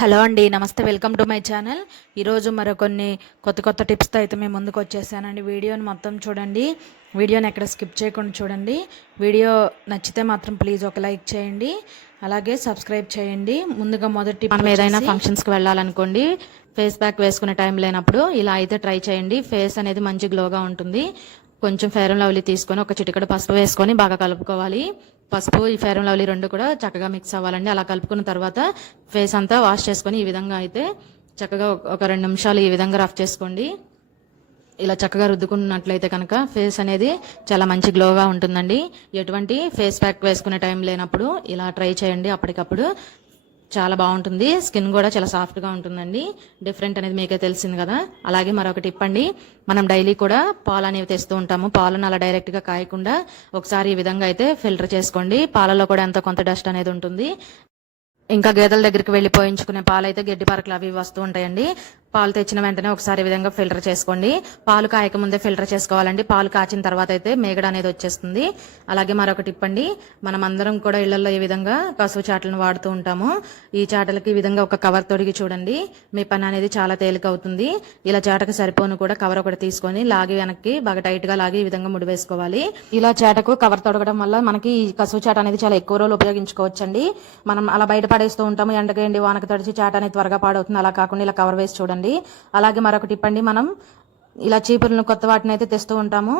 Hello అండి నమస్తే welcome to my channel. ఈరోజు మరికొన్ని కొత్త కొత్త టిప్స్తో అయితే మేము ముందుకు వచ్చేసానండి. వీడియోని మొత్తం చూడండి. వీడియోని ఎక్కడ స్కిప్ చేయకుండా చూడండి. వీడియో నచ్చితే మాత్రం ప్లీజ్ ఒక లైక్ చేయండి. అలాగే సబ్స్క్రైబ్ చేయండి. ముందుగా మొదటి మనం ఏదైనా ఫంక్షన్స్కి వెళ్ళాలనుకోండి ఫేస్ ప్యాక్ వేసుకునే టైం లేనప్పుడు ఇలా అయితే ట్రై చేయండి. ఫేస్ అనేది మంచి గ్లోగా ఉంటుంది. కొంచెం ఫెయిర్ అండ్ లవ్లీ తీసుకొని ఒక చిటికడ పసుపు వేసుకొని బాగా కలుపుకోవాలి. పసుపు ఈ ఫేర్ అండ్ లవ్లీ రెండు కూడా చక్కగా మిక్స్ అవ్వాలండి. అలా కలుపుకున్న తర్వాత ఫేస్ అంతా వాష్ చేసుకొని ఈ విధంగా అయితే చక్కగా ఒక రెండు నిమిషాలు ఈ విధంగా రఫ్ చేసుకోండి. ఇలా చక్కగా రుద్దుకున్నట్లయితే కనుక ఫేస్ అనేది చాలా మంచి గ్లోగా ఉంటుందండి. ఎటువంటి ఫేస్ ప్యాక్ వేసుకునే టైం లేనప్పుడు ఇలా ట్రై చేయండి అప్పటికప్పుడు. చాలా బాగుంటుంది. స్కిన్ కూడా చాలా సాఫ్ట్గా ఉంటుందండి. డిఫరెంట్ అనేది మీకే తెలిసింది కదా. అలాగే మరొకటి ఇప్పండి. మనం డైలీ కూడా పాలు అనేవి తెస్తూ ఉంటాము. పాలను అలా డైరెక్ట్గా కాయకుండా ఒకసారి ఈ విధంగా అయితే ఫిల్టర్ చేసుకోండి. పాలలో కూడా ఎంతో కొంత డస్ట్ అనేది ఉంటుంది. ఇంకా గేదెల దగ్గరికి వెళ్ళి పోయించుకునే పాలైతే గడ్డి పరకలు అవి వస్తూ ఉంటాయండి. పాలు తెచ్చిన వెంటనే ఒకసారి విధంగా ఫిల్టర్ చేసుకోండి. పాలు కాయక ముందే ఫిల్టర్ చేసుకోవాలండి. పాలు కాచిన తర్వాత అయితే మేగడ అనేది వచ్చేస్తుంది. అలాగే మరొక టిప్ అండి మనం అందరం కూడా ఇళ్ళలో ఈ విధంగా కసువు చాటలను వాడుతూ ఉంటాము. ఈ చాటలకి ఈ విధంగా ఒక కవర్ తొడిగి చూడండి. మీ పని అనేది చాలా తేలిక అవుతుంది ఇలా చాటకు సరిపోను కూడా కవర్ ఒకటి తీసుకొని లాగి వెనక్కి బాగా టైట్గా లాగి ఈ విధంగా ముడివేసుకోవాలి ఇలా చాటకు కవర్ తొడగడం వల్ల మనకి ఈ కసువు చాట అనేది చాలా ఎక్కువ రోజులు ఉపయోగించుకోవచ్చండి. మనం అలా బయట పడేస్తూ ఉంటాము. ఎండకి ఎండి వానకు తడిచి చాట అనేది త్వరగా పాడవుతుంది. అలా కాకుండా ఇలా కవర్ వేసి చూడండి. అలాగే మరొక టిప్ అండి మనం ఇలా చీపురులను కొత్త వాటిని అయితే తెస్తూ ఉంటాము.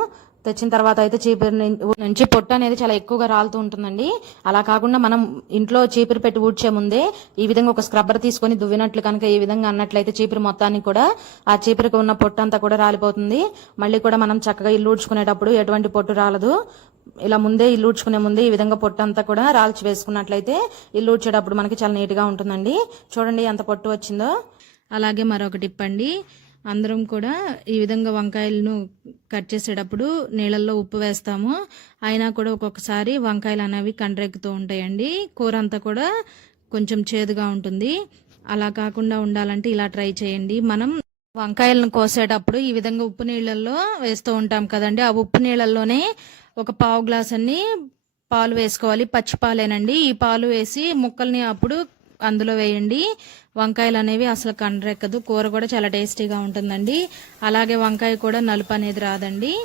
తెచ్చిన తర్వాత అయితే చీపురు నుంచి పొట్టు అనేది చాలా ఎక్కువగా రాలుతూ ఉంటుందండి. అలా కాకుండా మనం ఇంట్లో చీపురు పెట్టి ఊడ్చే ముందే ఈ విధంగా ఒక స్క్రబ్బర్ తీసుకొని దువ్వినట్లు కనుక ఈ విధంగా అన్నట్లయితే చీపురు మొత్తాన్ని కూడా ఆ చీపురుకు ఉన్న పొట్టు అంతా కూడా రాలిపోతుంది. మళ్ళీ కూడా మనం చక్కగా ఇల్లు ఊడ్చుకునేటప్పుడు ఎటువంటి పొట్టు రాలదు. ఇలా ముందే ఇల్లు ఊడ్చుకునే ముందే ఈ విధంగా పొట్టు అంతా కూడా రాల్చి వేసుకున్నట్లయితే ఇల్లు ఊడ్చేటప్పుడు మనకి చాలా నీట్గా ఉంటుందండి. చూడండి ఎంత పొట్టు వచ్చిందో. అలాగే మరొక టిప్ అండి అందరం కూడా ఈ విధంగా వంకాయలను కట్ చేసేటప్పుడు నీళ్ళల్లో ఉప్పు వేస్తాము. అయినా కూడా ఒక్కొక్కసారి వంకాయలు అనేవి కండ్రెక్కుతూ ఉంటాయండి. కూర అంతా కూడా కొంచెం చేదుగా ఉంటుంది. అలా కాకుండా ఉండాలంటే ఇలా ట్రై చేయండి. మనం వంకాయలను కోసేటప్పుడు ఈ విధంగా ఉప్పు నీళ్ళల్లో వేస్తూ ఉంటాం కదండి. ఆ ఉప్పు నీళ్ళల్లోనే ఒక పావు గ్లాస్ అన్ని పాలు వేసుకోవాలి. పచ్చి పాలేనండి. ఈ పాలు వేసి ముక్కల్ని అప్పుడు అందులో వేయండి. వంకాయలు అనేవి అసలు కండ్రెక్కదు. కూర కూడా చాలా టేస్టీగా ఉంటుందండి. అలాగే వంకాయ కూడా నలుపు అనేది రాదండి.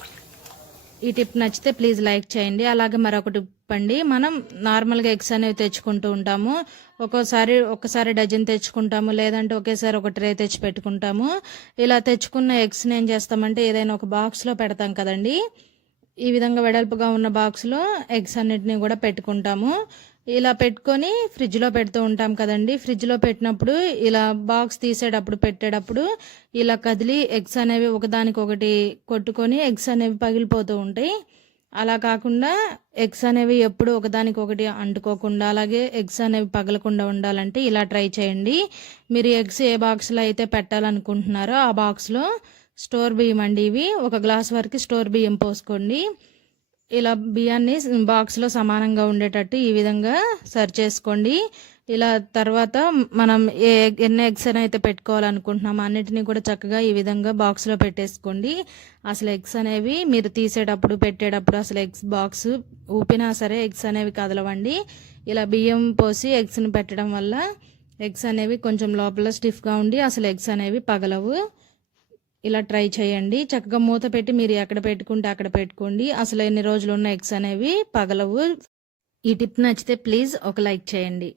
ఈ టిప్ నచ్చితే ప్లీజ్ లైక్ చేయండి. అలాగే మరొక టిప్ అండి. మనం నార్మల్గా ఎగ్స్ అనేవి తెచ్చుకుంటూ ఉంటాము. ఒక్కోసారి ఒకసారి డజన్ తెచ్చుకుంటాము. లేదంటే ఒకేసారి ఒక ట్రే తెచ్చి పెట్టుకుంటాము. ఇలా తెచ్చుకున్న ఎగ్స్ని ఏం చేస్తామంటే ఏదైనా ఒక బాక్స్లో పెడతాం కదండి. ఈ విధంగా వెడల్పుగా ఉన్న బాక్స్లో ఎగ్స్ అన్నిటిని కూడా పెట్టుకుంటాము. ఇలా పెట్టుకొని ఫ్రిడ్జ్లో పెడుతూ ఉంటాం కదండి. ఫ్రిడ్జ్లో పెట్టినప్పుడు ఇలా బాక్స్ తీసేటప్పుడు పెట్టేటప్పుడు ఇలా కదిలి ఎగ్స్ అనేవి ఒకదానికొకటి కొట్టుకొని ఎగ్స్ అనేవి పగిలిపోతూ ఉంటాయి. అలా కాకుండా ఎగ్స్ అనేవి ఎప్పుడు ఒకదానికొకటి అంటుకోకుండా అలాగే ఎగ్స్ అనేవి పగలకుండా ఉండాలంటే ఇలా ట్రై చేయండి. మీరు ఎగ్స్ ఏ బాక్స్లో అయితే పెట్టాలనుకుంటున్నారో ఆ బాక్స్లో స్టోర్ బియ్యం అండి ఇవి. ఒక గ్లాస్ వరకు స్టోర్ బియ్యం పోసుకోండి. ఇలా బియ్యాన్ని బాక్స్లో సమానంగా ఉండేటట్టు ఈ విధంగా సర్వ్ చేసుకోండి. ఇలా తర్వాత మనం ఏ ఎన్ని ఎగ్స్ అయితే పెట్టుకోవాలనుకుంటున్నామో అన్నిటినీ కూడా చక్కగా ఈ విధంగా బాక్స్లో పెట్టేసుకోండి. అసలు ఎగ్స్ అనేవి మీరు తీసేటప్పుడు పెట్టేటప్పుడు అసలు ఎగ్స్ బాక్స్ ఊపినా సరే ఎగ్స్ అనేవి కదలవండి. ఇలా బియ్యం పోసి ఎగ్స్ని పెట్టడం వల్ల ఎగ్స్ అనేవి కొంచెం లోపల స్టిఫ్గా ఉండి అసలు ఎగ్స్ అనేవి పగలవు. ఇలా ట్రై చేయండి. చక్కగా మూత పెట్టి మీరు ఎక్కడ పెట్టుకుంటే అక్కడ పెట్టుకోండి. అసలు ఎన్ని రోజులు ఉన్న ఎగ్స్ అనేవి పగలవు. ఈ టిప్ నచ్చితే ప్లీజ్ ఒక లైక్ చేయండి.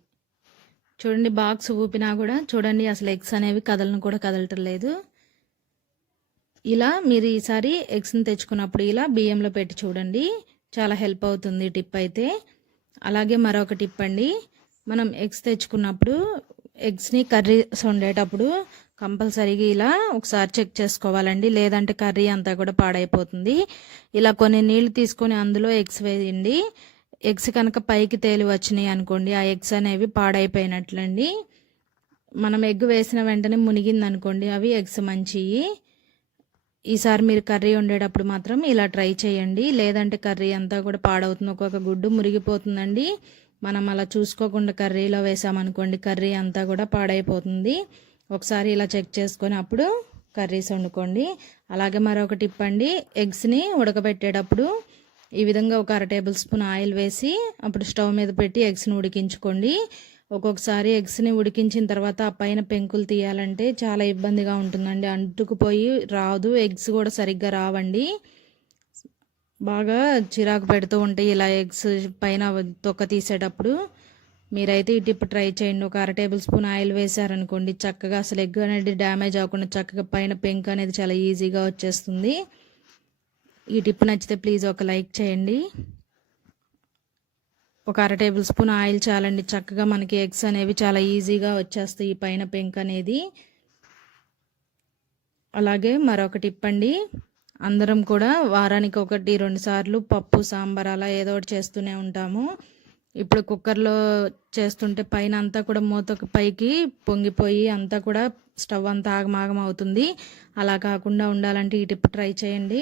చూడండి బాక్స్ ఊపినా కూడా చూడండి అసలు ఎగ్స్ అనేవి కదలను కూడా కదలటం లేదు. ఇలా మీరు ఈసారి ఎగ్స్ని తెచ్చుకున్నప్పుడు ఇలా బియ్యంలో పెట్టి చూడండి. చాలా హెల్ప్ అవుతుంది టిప్ అయితే. అలాగే మరొక టిప్ అండి. మనం ఎగ్స్ తెచ్చుకున్నప్పుడు ఎగ్స్ని కర్రీస్ వండేటప్పుడు కంపల్సరీగా ఇలా ఒకసారి చెక్ చేసుకోవాలండి. లేదంటే కర్రీ అంతా కూడా పాడైపోతుంది. ఇలా కొన్ని నీళ్ళు తీసుకొని అందులో ఎగ్స్ వేయండి. ఎగ్స్ కనుక పైకి తేలి వచ్చినాయి అనుకోండి ఆ ఎగ్స్ అనేవి పాడైపోయినట్లండి. మనం ఎగ్ వేసిన వెంటనే మునిగింది అనుకోండి అవి ఎగ్స్ మంచివి ఈసారి మీరు కర్రీ వండేటప్పుడు మాత్రం ఇలా ట్రై చేయండి. లేదంటే కర్రీ అంతా కూడా పాడవుతుంది ఒక్కొక్క గుడ్డు మురిగిపోతుందండి. మనం అలా చూసుకోకుండా కర్రీలో వేసామనుకోండి కర్రీ అంతా కూడా పాడైపోతుంది. ఒకసారి ఇలా చెక్ చేసుకొని అప్పుడు కర్రీస్ వండుకోండి. అలాగే మరొక టిప్ అండి ఎగ్స్ని ఉడకబెట్టేటప్పుడు ఈ విధంగా ఒక అర టేబుల్ స్పూన్ ఆయిల్ వేసి అప్పుడు స్టవ్ మీద పెట్టి ఎగ్స్ని ఉడికించుకోండి. ఒక్కొక్కసారి ఎగ్స్ని ఉడికించిన తర్వాత ఆ పైన పెంకులు తీయాలంటే చాలా ఇబ్బందిగా ఉంటుందండి. అంటుకుపోయి రాదు ఎగ్స్ కూడా సరిగ్గా రావండి. బాగా చిరాకు పెడుతూ ఉంటాయి ఇలా ఎగ్స్ పైన తొక్క తీసేటప్పుడు. మీరైతే ఈ టిప్ ట్రై చేయండి. ఒక అర టేబుల్ స్పూన్ ఆయిల్ వేశారనుకోండి చక్కగా అసలు ఎగ్ అనేది డ్యామేజ్ అవ్వకుండా చక్కగా పైన పెంక్ అనేది చాలా ఈజీగా వచ్చేస్తుంది. ఈ టిప్ నచ్చితే ప్లీజ్ ఒక లైక్ చేయండి. ఒక అర టేబుల్ స్పూన్ ఆయిల్ చాలండి. చక్కగా మనకి ఎగ్స్ అనేవి చాలా ఈజీగా వచ్చేస్తాయి ఈ పైన పెంక్ అనేది. అలాగే మరొక టిప్ అండి అందరం కూడా వారానికి ఒకటి రెండు సార్లు పప్పు సాంబార్ అలా ఏదో ఒకటి చేస్తూనే ఉంటాము. ఇప్పుడు కుక్కర్లో చేస్తుంటే పైన అంతా కూడా మూత పైకి పొంగిపోయి అంతా కూడా స్టవ్ అంతా ఆగమాగం అవుతుంది. అలా కాకుండా ఉండాలంటే ఈ టిప్ ట్రై చేయండి.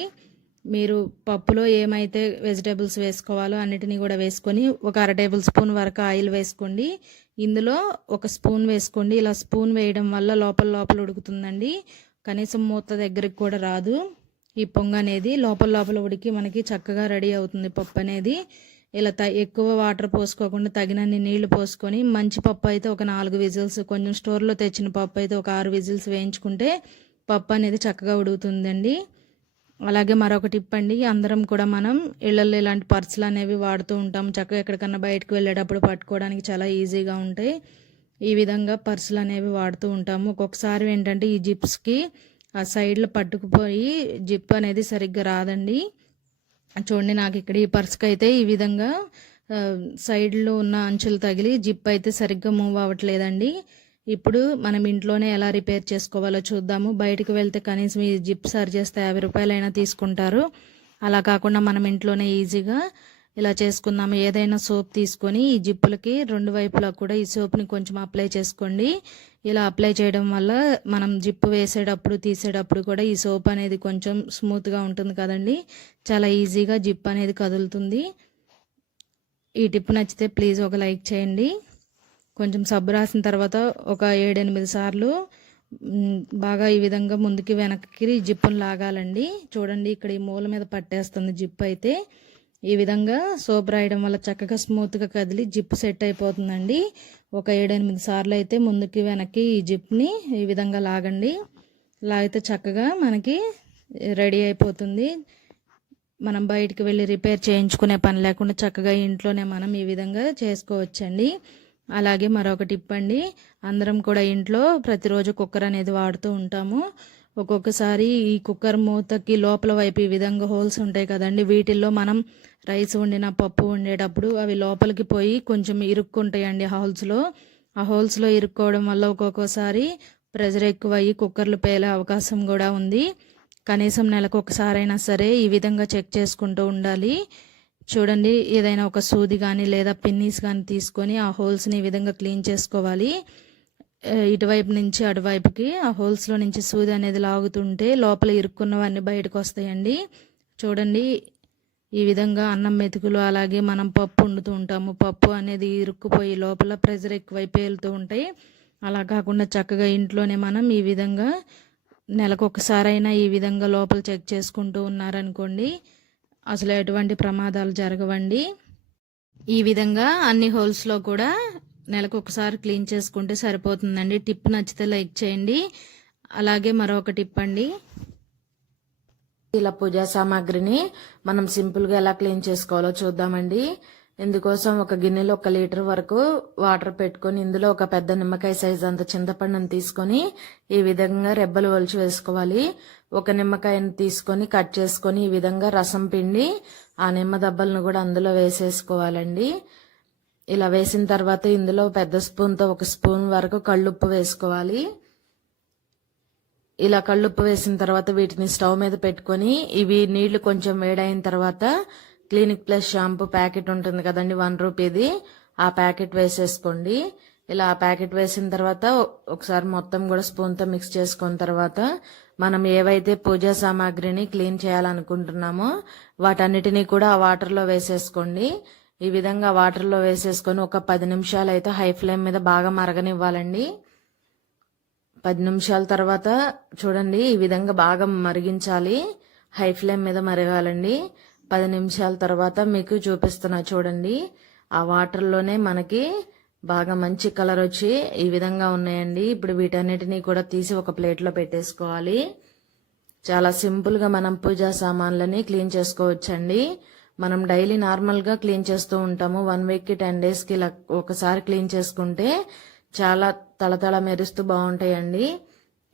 మీరు పప్పులో ఏమైతే వెజిటేబుల్స్ వేసుకోవాలో అన్నిటినీ కూడా వేసుకొని ఒక అర టేబుల్ స్పూన్ వరకు ఆయిల్ వేసుకోండి. ఇందులో ఒక స్పూన్ వేసుకోండి. ఇలా స్పూన్ వేయడం వల్ల లోపల లోపల ఉడుకుతుందండి. కనీసం మూత దగ్గరికి కూడా రాదు. ఈ పొంగ అనేది లోపల లోపల ఉడికి మనకి చక్కగా రెడీ అవుతుంది పప్పు అనేది. ఇలా త ఎక్కువ వాటర్ పోసుకోకుండా తగినన్ని నీళ్ళు పోసుకొని మంచి పప్పు అయితే ఒక నాలుగు విజిల్స్ కొంచెం స్టోర్లో తెచ్చిన పప్పు అయితే ఒక ఆరు విజిల్స్ వేయించుకుంటే పప్పు అనేది చక్కగా ఉడుకుతుందండి. అలాగే మరొక టిప్ అండి అందరం కూడా మనం ఇళ్ళల్లో ఇలాంటి పర్సులు అనేవి వాడుతూ ఉంటాం. చక్కగా ఎక్కడికన్నా బయటకు వెళ్ళేటప్పుడు పట్టుకోవడానికి చాలా ఈజీగా ఉంటాయి. ఈ విధంగా పర్సులు అనేవి వాడుతూ ఉంటాము. ఒక్కొక్కసారి ఏంటంటే ఈ జిప్స్కి ఆ సైడ్లో పట్టుకుపోయి జిప్ అనేది సరిగ్గా రాదండి. చూడండి నాకు ఇక్కడ ఈ పర్స్కి అయితే ఈ విధంగా సైడ్లో ఉన్న అంచులు తగిలి జిప్ అయితే సరిగ్గా మూవ్ అవ్వట్లేదండి. ఇప్పుడు మనం ఇంట్లోనే ఎలా రిపేర్ చేసుకోవాలో చూద్దాము. బయటకు వెళ్తే కనీసం ఈ జిప్ సరి చేస్తే యాభై రూపాయలైనా తీసుకుంటారు. అలా కాకుండా మనం ఇంట్లోనే ఈజీగా ఇలా చేసుకుందాము. ఏదైనా సోప్ తీసుకొని ఈ జిప్పులకి రెండు వైపులా కూడా ఈ సోప్ని కొంచెం అప్లై చేసుకోండి. ఇలా అప్లై చేయడం వల్ల మనం జిప్పు వేసేటప్పుడు తీసేటప్పుడు కూడా ఈ సోప్ అనేది కొంచెం స్మూత్గా ఉంటుంది కదండి. చాలా ఈజీగా జిప్ అనేది కదులుతుంది. ఈ టిప్ నచ్చితే ప్లీజ్ ఒక లైక్ చేయండి. కొంచెం సబ్బు రాసిన తర్వాత ఒక ఏడెనిమిది సార్లు బాగా ఈ విధంగా ముందుకి వెనక్కి జిప్పును లాగాలండి. చూడండి ఇక్కడ ఈ మూల మీద పట్టేస్తుంది జిప్ అయితే. ఈ విధంగా సోప్ రాయడం వల్ల చక్కగా స్మూత్గా కదిలి జిప్ సెట్ అయిపోతుందండి. ఒక ఏడెనిమిది సార్లు అయితే ముందుకి వెనక్కి ఈ జిప్ని ఈ విధంగా లాగండి. లాగితే చక్కగా మనకి రెడీ అయిపోతుంది. మనం బయటికి వెళ్ళి రిపేర్ చేయించుకునే పని లేకుండా చక్కగా ఇంట్లోనే మనం ఈ విధంగా చేసుకోవచ్చండి. అలాగే మరొక టిప్ అండి. అందరం కూడా ఇంట్లో ప్రతిరోజు కుక్కర్ అనేది వాడుతూ ఉంటాము. ఒక్కొక్కసారి ఈ కుక్కర్ మూతకి లోపల వైపు ఈ విధంగా హోల్స్ ఉంటాయి కదండి. వీటిల్లో మనం రైస్ వండిన పప్పు వండేటప్పుడు అవి లోపలికి పోయి కొంచెం ఇరుక్కుంటాయండి హోల్స్లో ఆ హోల్స్లో ఇరుక్కోవడం వల్ల ఒక్కొక్కసారి ప్రెజర్ ఎక్కువ అయ్యి కుక్కర్లు పేలే అవకాశం కూడా ఉంది. కనీసం నెలకు ఒకసారైనా సరే ఈ విధంగా చెక్ చేసుకుంటూ ఉండాలి. చూడండి ఏదైనా ఒక సూది కానీ లేదా పిన్నీస్ కానీ తీసుకొని ఆ హోల్స్ని ఈ విధంగా క్లీన్ చేసుకోవాలి. ఇటువైపు నుంచి అటువైపుకి ఆ హోల్స్లో నుంచి సూది అనేది లాగుతుంటే లోపల ఇరుక్కున్నవన్నీ బయటకు వస్తాయండి. చూడండి ఈ విధంగా అన్నం మెతుకులు అలాగే మనం పప్పు వండుతూ ఉంటాము. పప్పు అనేది ఇరుక్కుపోయి లోపల ప్రెజర్ ఎక్కువై పేలుతూ ఉంటాయి. అలా కాకుండా చక్కగా ఇంట్లోనే మనం ఈ విధంగా నెలకు ఒకసారైనా ఈ విధంగా లోపల చెక్ చేసుకుంటూ ఉన్నారనుకోండి అసలు ఎటువంటి ప్రమాదాలు జరగవండి. ఈ విధంగా అన్ని హోల్స్లో కూడా నెలకు ఒకసారి క్లీన్ చేసుకుంటే సరిపోతుందండి. టిప్ నచ్చితే లైక్ చేయండి. అలాగే మరొక టిప్ అండి. ఇలా పూజా సామాగ్రిని మనం సింపుల్గా ఎలా క్లీన్ చేసుకోవాలో చూద్దామండి. ఇందుకోసం ఒక గిన్నెలో ఒక లీటర్ వరకు వాటర్ పెట్టుకొని ఇందులో ఒక పెద్ద నిమ్మకాయ సైజ్ అంత చింతపండును తీసుకొని ఈ విధంగా రెబ్బలు ఒలిచి వేసుకోవాలి. ఒక నిమ్మకాయని తీసుకొని కట్ చేసుకొని ఈ విధంగా రసం పిండి ఆ నిమ్మ దెబ్బలను కూడా అందులో వేసేసుకోవాలండి. ఇలా వేసిన తర్వాత ఇందులో పెద్ద స్పూన్తో ఒక స్పూన్ వరకు కళ్ళుప్పు వేసుకోవాలి. ఇలా కళ్ళుప్పు వేసిన తర్వాత వీటిని స్టవ్ మీద పెట్టుకొని ఇవి నీళ్ళు కొంచెం వేడైన తర్వాత క్లినిక్ ప్లస్ షాంపూ ప్యాకెట్ ఉంటుంది కదండి వన్ రూపీది. ఆ ప్యాకెట్ వేసేసుకోండి. ఇలా ఆ ప్యాకెట్ వేసిన తర్వాత ఒకసారి మొత్తం కూడా స్పూన్తో మిక్స్ చేసుకున్న తర్వాత మనం ఏవైతే పూజా సామాగ్రిని క్లీన్ చేయాలనుకుంటున్నామో వాటన్నిటినీ కూడా ఆ వాటర్లో వేసేసుకోండి. ఈ విధంగా వాటర్లో వేసేసుకొని ఒక పది నిమిషాలు అయితే హై ఫ్లేమ్ మీద బాగా మరగనివ్వాలండి. పది నిమిషాల తర్వాత చూడండి ఈ విధంగా బాగా మరిగించాలి. హై ఫ్లేమ్ మీద మరగాలండి. పది నిమిషాల తర్వాత మీకు చూపిస్తున్నా చూడండి ఆ వాటర్లోనే మనకి బాగా మంచి కలర్ వచ్చి ఈ విధంగా ఉన్నాయండి. ఇప్పుడు వీటన్నిటిని కూడా తీసి ఒక ప్లేట్లో పెట్టేసుకోవాలి. చాలా సింపుల్గా మనం పూజా సామాన్లని క్లీన్ చేసుకోవచ్చండి. మనం డైలీ నార్మల్గా క్లీన్ చేస్తూ ఉంటాము. వన్ వీక్కి టెన్ డేస్కి ఇలా ఒకసారి క్లీన్ చేసుకుంటే చాలా తళతళ మెరుస్తూ బాగుంటాయండి.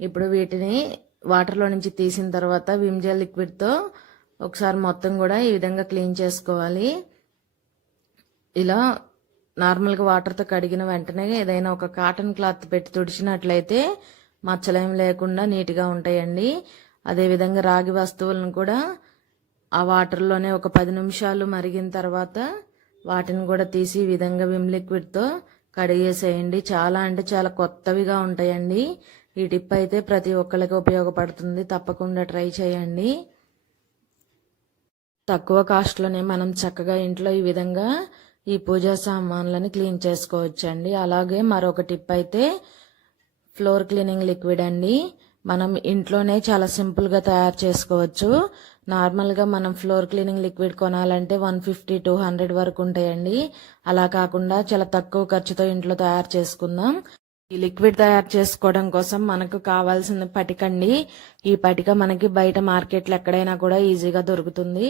ఇప్పుడు వీటిని వాటర్లో నుంచి తీసిన తర్వాత విమ్జెల్ లిక్విడ్తో ఒకసారి మొత్తం కూడా ఈ విధంగా క్లీన్ చేసుకోవాలి. ఇలా నార్మల్గా వాటర్తో కడిగిన వెంటనే ఏదైనా ఒక కాటన్ క్లాత్ పెట్టి తుడిచినట్లయితే మచ్చలేం లేకుండా నీట్గా ఉంటాయండి. అదేవిధంగా రాగి వస్తువులను కూడా ఆ వాటర్లోనే ఒక పది నిమిషాలు మరిగిన తర్వాత వాటిని కూడా తీసి ఈ విధంగా విమ్ లిక్విడ్తో కడిగేసేయండి. చాలా అంటే చాలా కొత్తవిగా ఉంటాయండి. ఈ టిప్ అయితే ప్రతి ఒక్కరికి ఉపయోగపడుతుంది. తప్పకుండా ట్రై చేయండి. తక్కువ కాస్ట్లోనే మనం చక్కగా ఇంట్లో ఈ విధంగా ఈ పూజా సామాన్లని క్లీన్ చేసుకోవచ్చండి. అలాగే మరొక టిప్ అయితే ఫ్లోర్ క్లీనింగ్ లిక్విడ్ అండి. మనం ఇంట్లోనే చాలా సింపుల్గా తయారు చేసుకోవచ్చు. నార్మల్గా మనం ఫ్లోర్ క్లీనింగ్ లిక్విడ్ కొనాలంటే వన్ ఫిఫ్టీ టూ హండ్రెడ్ వరకు ఉంటాయండి. అలా కాకుండా చాలా తక్కువ ఖర్చుతో ఇంట్లో తయారు చేసుకుందాం. ఈ లిక్విడ్ తయారు చేసుకోవడం కోసం మనకు కావాల్సిన పటికండి. ఈ పటిక మనకి బయట మార్కెట్లో ఎక్కడైనా కూడా ఈజీగా దొరుకుతుంది.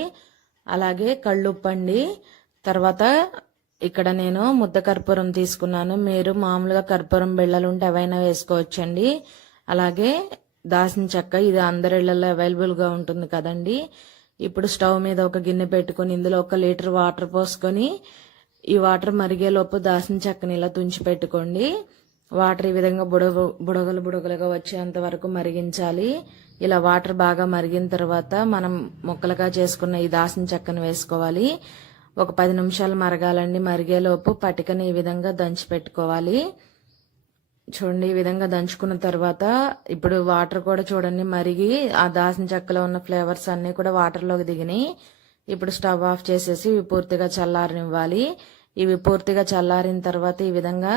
అలాగే కళ్ళుప్పు అండి తర్వాత ఇక్కడ నేను ముద్ద కర్పూరం తీసుకున్నాను. మీరు మామూలుగా కర్పూరం బిళ్ళలు ఉంటే అవైనా వేసుకోవచ్చండి. అలాగే దాసిన చెక్క ఇది అందరి ఇళ్ళలో అవైలబుల్గా ఉంటుంది కదండి. ఇప్పుడు స్టవ్ మీద ఒక గిన్నె పెట్టుకొని ఇందులో ఒక లీటర్ వాటర్ పోసుకొని ఈ వాటర్ మరిగేలోపు దాసిన చెక్కని ఇలా తుంచి పెట్టుకోండి. వాటర్ ఈ విధంగా బుడగ బుడగలు బుడగలుగా వచ్చేంత వరకు మరిగించాలి. ఇలా వాటర్ బాగా మరిగిన తర్వాత మనం ముక్కలుగా చేసుకున్న ఈ దాసిన చెక్కను వేసుకోవాలి. ఒక పది నిమిషాలు మరగాలండి. మరిగేలోపు పటికని ఈ విధంగా దంచి పెట్టుకోవాలి. చూడండి ఈ విధంగా దంచుకున్న తర్వాత ఇప్పుడు వాటర్ కూడా చూడండి మరిగి ఆ దాసిన చెక్కలో ఉన్న ఫ్లేవర్స్ అన్నీ కూడా వాటర్లోకి దిగినాయి. ఇప్పుడు స్టవ్ ఆఫ్ చేసేసి ఇవి పూర్తిగా చల్లారనివ్వాలి. ఇవి పూర్తిగా చల్లారిన తర్వాత ఈ విధంగా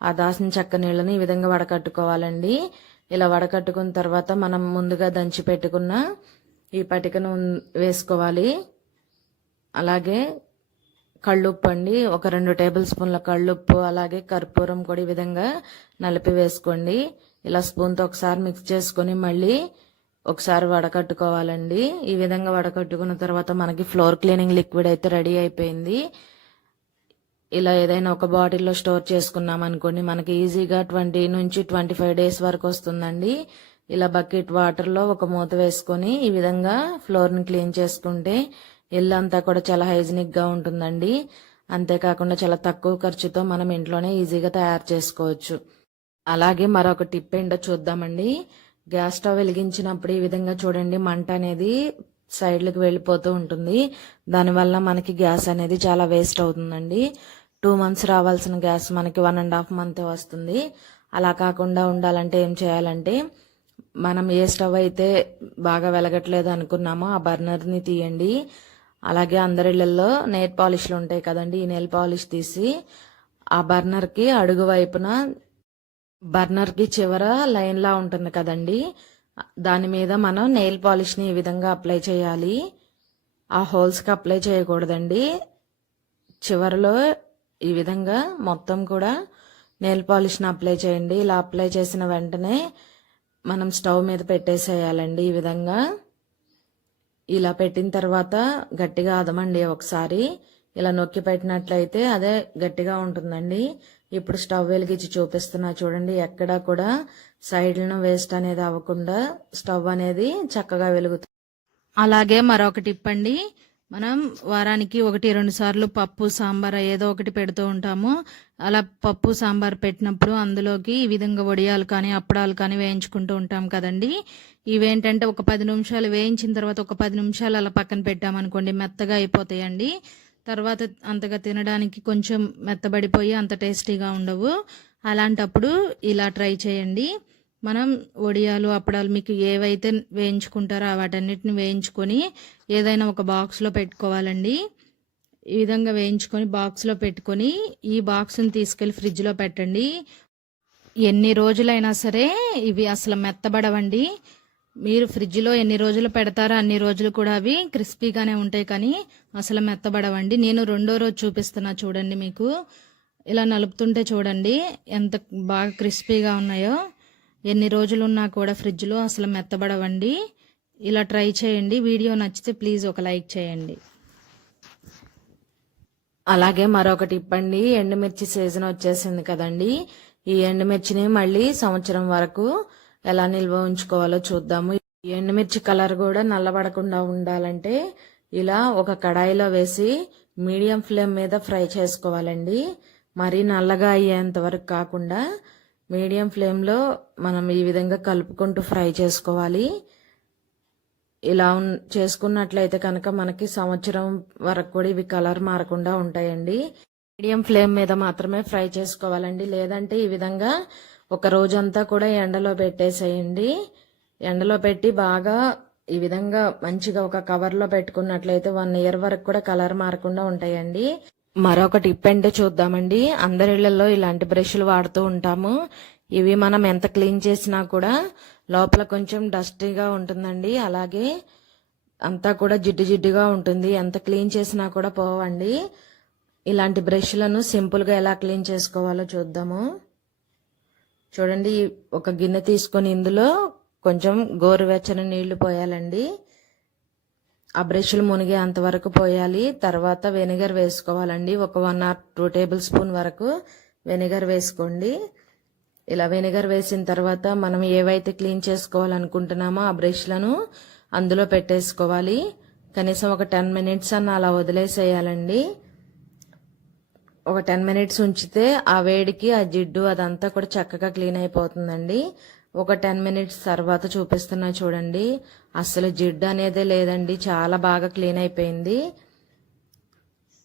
ఆ దాసిన చెక్క నీళ్ళని ఈ విధంగా వడకట్టుకోవాలండి. ఇలా వడకట్టుకున్న తర్వాత మనం ముందుగా దంచి పెట్టుకున్న ఈ పటికను వేసుకోవాలి. అలాగే కళ్ళుప్పు అండి ఒక రెండు టేబుల్ స్పూన్ల కళ్ళుప్పు అలాగే కర్పూరం కూడా ఈ విధంగా నలిపి వేసుకోండి. ఇలా స్పూన్తో ఒకసారి మిక్స్ చేసుకొని మళ్ళీ ఒకసారి వడకట్టుకోవాలండి. ఈ విధంగా వడకట్టుకున్న తర్వాత మనకి ఫ్లోర్ క్లీనింగ్ లిక్విడ్ అయితే రెడీ అయిపోయింది. ఇలా ఏదైనా ఒక బాటిల్లో స్టోర్ చేసుకున్నాం అనుకోండి మనకి ఈజీగా ట్వంటీ నుంచి ట్వంటీ ఫైవ్ డేస్ వరకు వస్తుందండి. ఇలా బకెట్ వాటర్లో ఒక మూత వేసుకొని ఈ విధంగా ఫ్లోర్ని క్లీన్ చేసుకుంటే ఇల్లు అంతా కూడా చాలా హైజీనిక్గా ఉంటుందండి. అంతేకాకుండా చాలా తక్కువ ఖర్చుతో మనం ఇంట్లోనే ఈజీగా తయారు చేసుకోవచ్చు. అలాగే మరొక టిప్ ఏంటో చూద్దామండి. గ్యాస్ స్టవ్ వెలిగించినప్పుడు ఈ విధంగా చూడండి మంట అనేది సైడ్లకు వెళ్ళిపోతూ ఉంటుంది. దానివల్ల మనకి గ్యాస్ అనేది చాలా వేస్ట్ అవుతుందండి. టూ మంత్స్ రావాల్సిన గ్యాస్ మనకి వన్ అండ్ హాఫ్ మంత్ వస్తుంది. అలా కాకుండా ఉండాలంటే ఏం చేయాలంటే మనం ఏ స్టవ్ అయితే బాగా వెలగట్లేదు అనుకున్నామో ఆ బర్నర్ని తీయండి. అలాగే అందరిళ్ళల్లో నెయిల్ పాలిష్లు ఉంటాయి కదండి ఈ నెయిల్ పాలిష్ తీసి ఆ బర్నర్కి అడుగు వైపున బర్నర్కి చివర లైన్లా ఉంటుంది కదండి. దాని మీద మనం నెయిల్ పాలిష్ని ఈ విధంగా అప్లై చేయాలి. ఆ హోల్స్కి అప్లై చేయకూడదండి. చివరిలో ఈ విధంగా మొత్తం కూడా నెయిల్ పాలిష్ని అప్లై చేయండి. ఇలా అప్లై చేసిన వెంటనే మనం స్టవ్ మీద పెట్టేసేయాలండి ఈ విధంగా. ఇలా పెట్టిన తర్వాత గట్టిగా అదమండి ఒకసారి. ఇలా నొక్కి పెట్టినట్లయితే అదే గట్టిగా ఉంటుందండి. ఇప్పుడు స్టవ్ వెలిగించి చూపిస్తున్నా చూడండి ఎక్కడా కూడా సైడ్లను వేస్ట్ అనేది అవ్వకుండా స్టవ్ అనేది చక్కగా వెలుగుతుంది అలాగే మరొక టిప్ అండి మనం వారానికి ఒకటి రెండు సార్లు పప్పు సాంబార్ ఏదో ఒకటి పెడుతూ ఉంటాము. అలా పప్పు సాంబార్ పెట్టినప్పుడు అందులోకి ఈ విధంగా వడియాలు కానీ అప్పడాలు కానీ వేయించుకుంటూ ఉంటాం కదండి. ఇవేంటంటే ఒక పది నిమిషాలు వేయించిన తర్వాత ఒక పది నిమిషాలు అలా పక్కన పెట్టామనుకోండి మెత్తగా అయిపోతాయండి. తర్వాత అంతగా తినడానికి కొంచెం మెత్తబడిపోయి అంత టేస్టీగా ఉండవు. అలాంటప్పుడు ఇలా ట్రై చేయండి. మనం వడియాలు అప్పడాలు మీకు ఏవైతే వేయించుకుంటారో వాటన్నిటిని వేయించుకొని ఏదైనా ఒక బాక్స్లో పెట్టుకోవాలండి. ఈ విధంగా వేయించుకొని బాక్స్లో పెట్టుకొని ఈ బాక్స్ని తీసుకెళ్ళి ఫ్రిడ్జ్లో పెట్టండి. ఎన్ని రోజులైనా సరే ఇవి అసలు మెత్తబడవండి. మీరు ఫ్రిడ్జ్లో ఎన్ని రోజులు పెడతారో అన్ని రోజులు కూడా అవి క్రిస్పీగానే ఉంటాయి కానీ అసలు మెత్తబడవండి. నేను రెండో రోజు చూపిస్తున్నా చూడండి మీకు. ఇలా నలుపుతుంటే చూడండి ఎంత బాగా క్రిస్పీగా ఉన్నాయో. ఎన్ని రోజులున్నా కూడా ఫ్రిడ్జ్లో అసలు మెత్తబడవండి. ఇలా ట్రై చేయండి. వీడియో నచ్చితే ప్లీజ్ ఒక లైక్ చేయండి. అలాగే మరొకటి ఇప్పండి. ఎండుమిర్చి సీజన్ వచ్చేసింది కదండి. ఈ ఎండుమిర్చిని మళ్ళీ సంవత్సరం వరకు ఎలా నిల్వ ఉంచుకోవాలో చూద్దాము. ఈ ఎండుమిర్చి కలర్ కూడా నల్లబడకుండా ఉండాలంటే ఇలా ఒక కడాయిలో వేసి మీడియం ఫ్లేమ్ మీద ఫ్రై చేసుకోవాలండి. మరీ నల్లగా అయ్యేంత వరకు కాకుండా మీడియం ఫ్లేమ్లో మనం ఈ విధంగా కలుపుకుంటూ ఫ్రై చేసుకోవాలి. ఇలా చేసుకున్నట్లయితే కనుక మనకి సంవత్సరం వరకు కూడా ఇవి కలర్ మారకుండా ఉంటాయండి. మీడియం ఫ్లేమ్ మీద మాత్రమే ఫ్రై చేసుకోవాలండి. లేదంటే ఈ విధంగా ఒక రోజంతా కూడా ఎండలో పెట్టేసేయండి. ఎండలో పెట్టి బాగా ఈ విధంగా మంచిగా ఒక కవర్లో పెట్టుకున్నట్లయితే వన్ ఇయర్ వరకు కూడా కలర్ మారకుండా ఉంటాయండి. మరొక టిప్ ఏంటో చూద్దామండి. అందరి ఇళ్ళలో ఇలాంటి బ్రష్లు వాడుతూ ఉంటాము. ఇవి మనం ఎంత క్లీన్ చేసినా కూడా లోపల కొంచెం డస్టీగా ఉంటుందండి. అలాగే అంతా కూడా జిడ్డు జిడ్డుగా ఉంటుంది. ఎంత క్లీన్ చేసినా కూడా పోవండి. ఇలాంటి బ్రష్లను సింపుల్గా ఎలా క్లీన్ చేసుకోవాలో చూద్దాము. చూడండి ఒక గిన్నె తీసుకొని ఇందులో కొంచెం గోరువెచ్చని నీళ్ళు పోయాలండి. ఆ బ్రష్లు మునిగే అంతవరకు పోయాలి. తర్వాత వెనిగర్ వేసుకోవాలండి. ఒక one or two tablespoon వరకు వెనిగర్ వేసుకోండి. ఇలా వెనిగర్ వేసిన తర్వాత మనం ఏవైతే క్లీన్ చేసుకోవాలనుకుంటున్నామో ఆ బ్రష్లను అందులో పెట్టేసుకోవాలి. కనీసం ఒక టెన్ మినిట్స్ అన్న అలా వదిలేసేయాలండి. ఒక టెన్ మినిట్స్ ఉంచితే ఆ వేడికి ఆ జిడ్డు అదంతా కూడా చక్కగా క్లీన్ అయిపోతుందండి. ఒక టెన్ మినిట్స్ తర్వాత చూపిస్తున్నా చూడండి. అసలు జిడ్డు అనేదే లేదండి. చాలా బాగా క్లీన్ అయిపోయింది.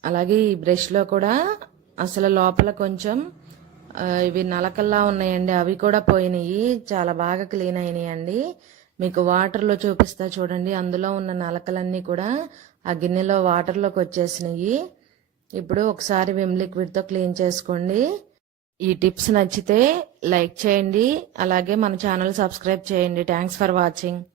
అలాగే ఈ బ్రష్లో కూడా అసలు లోపల కొంచెం ఇవి నలకల్లా ఉన్నాయండి. అవి కూడా పోయినాయి. చాలా బాగా క్లీన్ అయినాయండి. మీకు వాటర్లో చూపిస్తా చూడండి. అందులో ఉన్న నలకలన్నీ కూడా ఆ గిన్నెలో వాటర్లోకి వచ్చేసినాయి. ఇప్పుడు ఒకసారి విమ్ లిక్విడ్తో క్లీన్ చేసుకోండి. ఈ టిప్స్ నచ్చితే లైక్ చేయండి అలాగే మన ఛానల్ సబ్స్క్రైబ్ చేయండి. Thanks for watching